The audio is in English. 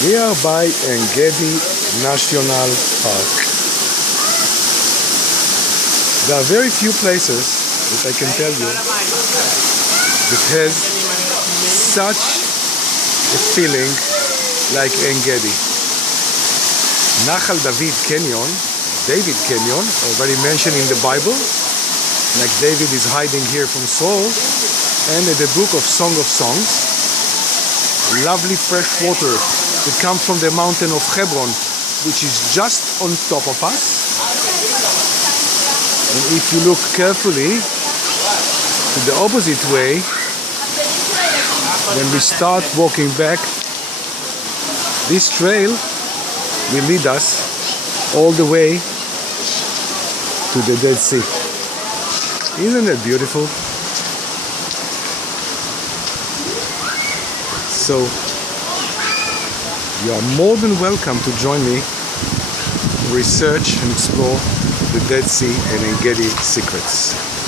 We are by Ein Gedy National Park. There are very few places that I can tell you that has such a feeling like Ein Gedy. Nahal David Canyon, already mentioned in the Bible, like David is hiding here from Saul, and in the book of Song of Songs, lovely fresh water that comes from the mountain of Hebron, which is just on top of us. And if you look carefully to the opposite way, when we start walking back, this trail will lead us all the way to the Dead Sea. Isn't that beautiful? So you are more than welcome to join me to research and explore the Dead Sea and Ein Gedy secrets.